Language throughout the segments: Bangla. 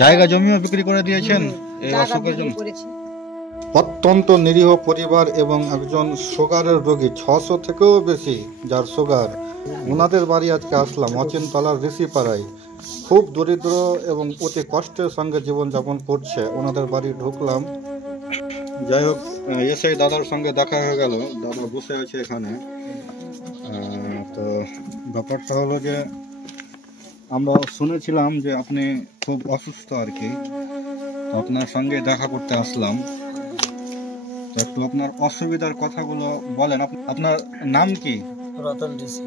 জায়গা জমিও বিক্রি করে দিয়েছেন এই অসুখের জন্য? অত্যন্ত নিরীহ পরিবার এবং একজন সুগারের রোগী, 600 থেকেও বেশি যার সুগার, ওনাদের বাড়ি আজকে আসলাম অচিনতলার ঋষিপাড়ায়। খুব দরিদ্র এবং অতি কষ্টের সঙ্গে জীবনযাপন করছে, ওনাদের বাড়ি ঢুকলাম। যাই হোক, এসে দাদার সঙ্গে দেখা হয়ে গেল, দাদা বসে আছে এখানে। তো ব্যাপারটা হলো যে আমরা শুনেছিলাম যে আপনি খুব অসুস্থ আর কি, আপনার সঙ্গে দেখা করতে আসলাম। একটু আপনার অসুবিধার কথাগুলো বলেন। আপনার নাম কি? রতন ঋষি।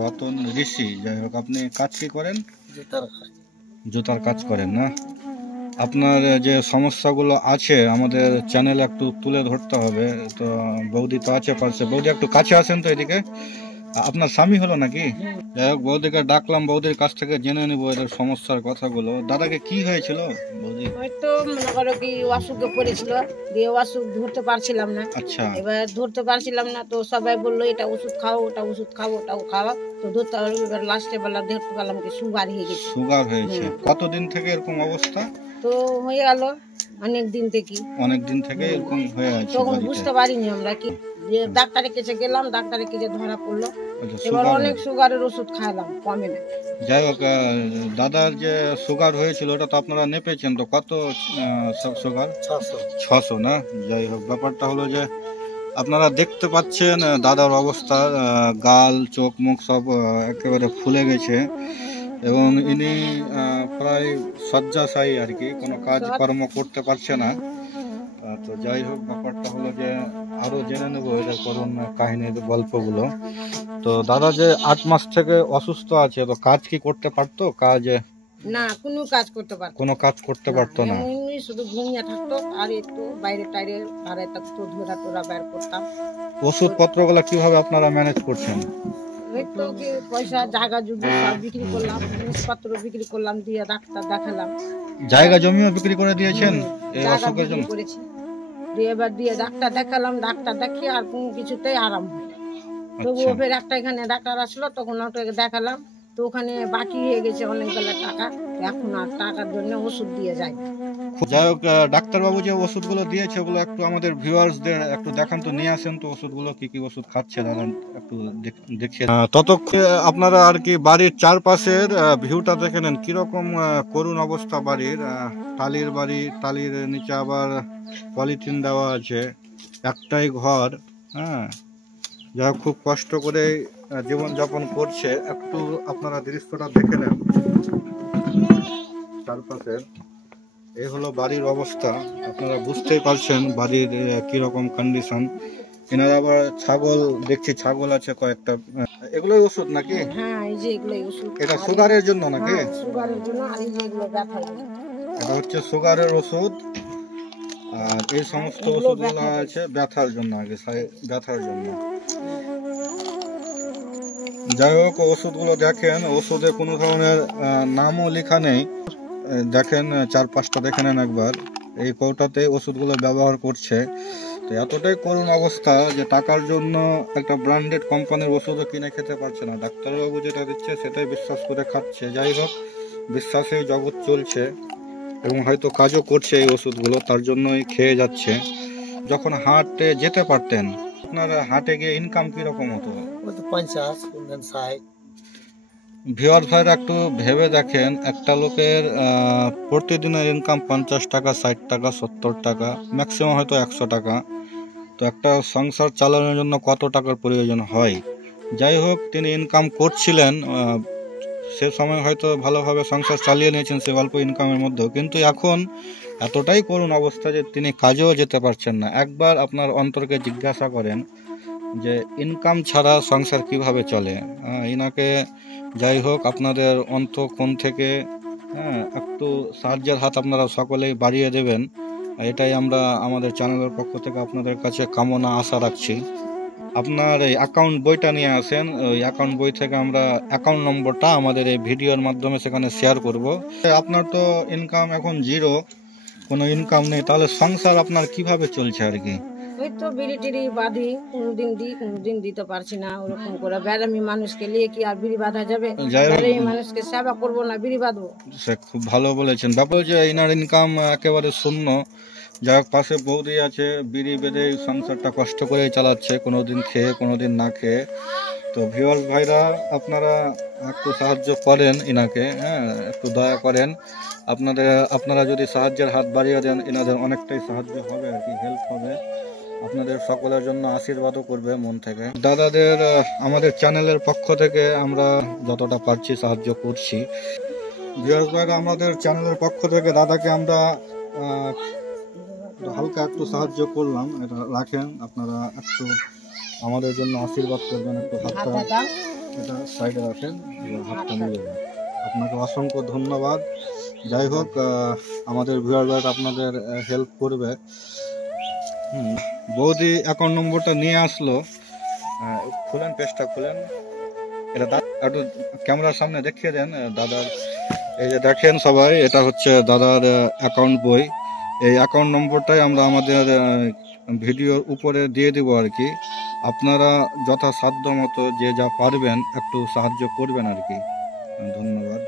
রতন ঋষি। যাই হোক, আপনি কাজ কি করেন? জুতার কাজ করেন না? আপনার যে সমস্যাগুলো আছে আমাদের চ্যানেলে একটু তুলে ধরতে হবে। তো বৌদি তো আছে পাশে, বৌদি একটু কাছে আসেন তো এদিকে। আপনার স্বামী হলো নাকি? যাই হোক, বৌদিকে ডাকলাম, বৌদির কাছ থেকে জেনে নিবো এদের সমস্যার কথাগুলো। দাদাকে কি হয়েছিল বৌদি? হয়তো মনে করো কি অসুখে পড়েছিল, দিয়ে অসুখ ধরতে পারছিলাম না। আচ্ছা। এবার ধরতে পারছিলাম না, তো সবাই বললো এটা ওষুধ খাও, ওটা ওষুধ খাও, ওটাও খাওয়া, তো ধরতে পারবো। এবার লাস্টে বেলা ধরতে পারলাম কি সুগার হয়ে গেছে। সুগার হয়েছে? কতদিন থেকে এরকম অবস্থা? তো হয়ে গেল অনেক দিন থেকে। অনেক দিন থেকে এরকম হয়ে আছে? তখন বুঝতে পারিনি আমরা কি, যে ডাক্তারের কাছে গেলাম, ডাক্তারের কাছে ধরা পড়লো। এবার অনেক সুগারের ওষুধ খাইলাম, কমে না। যাই হোক, দাদার যে সুগার হয়েছিল ওটা তো আপনারা নেপেছেন, তো কত সুগার? 600 না? যাই হোক, ব্যাপারটা হলো যে আপনারা দেখতে পাচ্ছেন দাদার অবস্থা, গাল চোখ মুখ সব একেবারে ফুলে গেছে এবং ইনি প্রায় শয্যাশায়ী আর কি, কোনো কাজ কর্ম করতে পারছে না। তো যাই হোক, ব্যাপারটা হলো যে আরো জেনে নেবো এদের করুন কাহিনীর গল্পগুলো। তো দাদা যে 8 মাস থেকে অসুস্থ আছে, তো কাজ কি করতে পারতো? কাজ না, কোনো কাজ করতে পারতো না। কোনো কাজ করতে পারতো না? এমনি শুধু ঘুমিয়ে থাকতো, আর একটু বাইরে টাইরে ভাড়ায় থাকতো, ধরা টোরা বের করতাম। ওষুধপত্রগুলো কিভাবে আপনারা ম্যানেজ করছেন? তো কি পয়সা জায়গা জমি সব বিক্রি করলাম, জিনিসপত্র বিক্রি করলাম, দিয়ে ডাক্তার দেখালাম। জায়গা জমিও বিক্রি করে দিয়েছেন এই অসুখের জন্য? করেছি, দিয়ে এবার দিয়ে ডাক্তার দেখালাম, ডাক্তার দেখিয়ে আর কোনো কিছুতেই আরাম হয়। তবুও ফের একটা এখানে ডাক্তার আসলো, তখন ওটাকে দেখালাম, তো ওখানে বাকি হয়ে গেছে অনেকগুলো টাকা, এখন আর টাকার জন্য ওষুধ দিয়ে যায়। যাই হোক, ডাক্তারবাবু যে ওষুধগুলো দিয়েছে ওগুলো একটু আমাদের ভিউয়ার্সদের একটু দেখান তো, নিয়ে আসেন তো ওষুধগুলো, কি কি ওষুধ খাচ্ছে দাদা একটু দেখিয়ে। ততক্ষণে আপনারা আর কি বাড়ির চারপাশের ভিউটা দেখে নেন, কিরকম করুণ অবস্থা বাড়ির। টালির বাড়ি, টালির নিচে আবার পলিথিন দেওয়া আছে, একটাই ঘর। হ্যাঁ, যাই হোক, খুব কষ্ট করে জীবনযাপন করছে। একটু আপনারা দৃশ্যটা দেখে নেন চারপাশের। এই হলো বাড়ির অবস্থা, আপনারা বুঝতেই পারছেন বাড়ির কিরকম কন্ডিশন। এনারা আবার ছাগল দেখছি, ছাগল আছে কয়েকটা। এগুলোই ওষুধ নাকি? হ্যাঁ, এই যে এগুলোই ওষুধ। এটা সুগারের জন্য নাকি? সুগারের জন্য। আর এই যে এগুলো ব্যথার জন্য। এটা হচ্ছে সুগারের ওষুধ, আর এই সমস্ত ওষুধগুলো আছে ব্যথার জন্য, আগে ব্যথার জন্য। যাই হোক, ওষুধগুলো দেখেন, ওষুধে কোনো ধরনের নামও লেখা নেই। দেখেন, 4-5টা দেখে নেন একবার। এই কৌটাতে ওষুধগুলো ব্যবহার করছে। তো এতটাই করুণ অবস্থা যে টাকার জন্য একটা ব্র্যান্ডেড কোম্পানির ওষুধও কিনে খেতে পারছে না। ডাক্তারবাবু যেটা দিচ্ছে সেটাই বিশ্বাস করে খাচ্ছে। যাই হোক, বিশ্বাসেই জগৎ চলছে এবং হয়তো কাজও করছে এই ওষুধগুলো, তার জন্যই খেয়ে যাচ্ছে। যখন হাটে যেতে পারতেন, আপনার হাটে গিয়ে ইনকাম কিরকম হতো? 50, 60। ভিউয়ার্স ভাইরা একটু ভেবে দেখেন, একটা লোকের প্রতিদিনের ইনকাম 50 টাকা, 60 টাকা, 70 টাকা, ম্যাক্সিমাম হয়তো 100 টাকা। তো একটা সংসার চালানোর জন্য কত টাকার প্রয়োজন হয়? যাই হোক, তিনি ইনকাম করছিলেন, সে সময় হয়তো ভালোভাবে সংসার চালিয়ে নিয়েছেন সে অল্প ইনকামের মধ্যেও, কিন্তু এখন এতটাই করুণ অবস্থা যে তিনি কাজেও যেতে পারছেন না। একবার আপনার অন্তরকে জিজ্ঞাসা করেন যে ইনকাম ছাড়া সংসার কিভাবে চলে। ইনাকে যাই হোক, আপনাদের অন্তঃকোণ থেকে একটু সাহায্যের হাত আপনারা সকলেই বাড়িয়ে দেবেন, এটাই আমরা আমাদের চ্যানেলের পক্ষ থেকে আপনাদের কাছে কামনা আশা রাখছি। আপনার এই অ্যাকাউন্ট বইটা নিয়ে আসেন, ওই অ্যাকাউন্ট বই থেকে আমরা অ্যাকাউন্ট নম্বরটা আমাদের এই ভিডিওর মাধ্যমে সেখানে শেয়ার করব। আপনার তো ইনকাম এখন জিরো, কোনো ইনকাম নেই, তাহলে সংসার আপনার কিভাবে চলছে আর কি? ওই তো বিড়ি টিড়ি বাঁধি, কোনোদিন দিই কোনোদিন দিতে পারছি না। ওরকম করে ব্যারামি মানুষকে নিয়ে কি আর বিড়ি বাঁধা যাবে? যাই হোক, ব্যারামি মানুষকে সেবা করবো না বিড়ি বাঁধবো? সে খুব ভালো বলেছেন। ব্যাপার যে ইনার ইনকাম একেবারে শূন্য। যার পাশে বৌদি আছে, বিড়ি বেঁধে এই সংসারটা কষ্ট করে চালাচ্ছে, কোনোদিন খেয়ে কোনোদিন না খেয়ে। তো ভিউয়ার্স ভাইরা, আপনারা একটু সাহায্য করেন ইনাকে, হ্যাঁ, একটু দয়া করেন। আপনারা যদি সাহায্যের হাত বাড়িয়ে দেন, এনাদের অনেকটাই সাহায্য হবে আর কি, হেল্প হবে। আপনাদের সকলের জন্য আশীর্বাদও করবে মন থেকে। দাদাদের আমাদের চ্যানেলের পক্ষ থেকে আমরা যতটা পারছি সাহায্য করছি। ভিউয়ার্স ভাইরা, আমাদের চ্যানেলের পক্ষ থেকে দাদাকে আমরা হালকা একটু সাহায্য করলাম। এটা রাখেন, আপনারা একটু আমাদের জন্য আশীর্বাদ করবেন। একটু হাতটা এটা সাইডে রাখেন, হাতটা নিয়ে যাবেন। আপনাকে অসংখ্য ধন্যবাদ। যাই হোক, আমাদের ভিউয়ার আপনাদের হেল্প করবে। বৌদি অ্যাকাউন্ট নম্বরটা নিয়ে আসলো, খুলেন, পেজটা খুলেন। এটা একটু ক্যামেরার সামনে দেখিয়ে দেন দাদার। এই যে দেখেন সবাই, এটা হচ্ছে দাদার অ্যাকাউন্ট বই। এই অ্যাকাউন্ট নম্বরটাই আমরা আমাদের ভিডিওর উপরে দিয়ে দিব আর কি। আপনারা যথাসাধ্য মতো যে যা পারবেন একটু সাহায্য করবেন আর কি। ধন্যবাদ।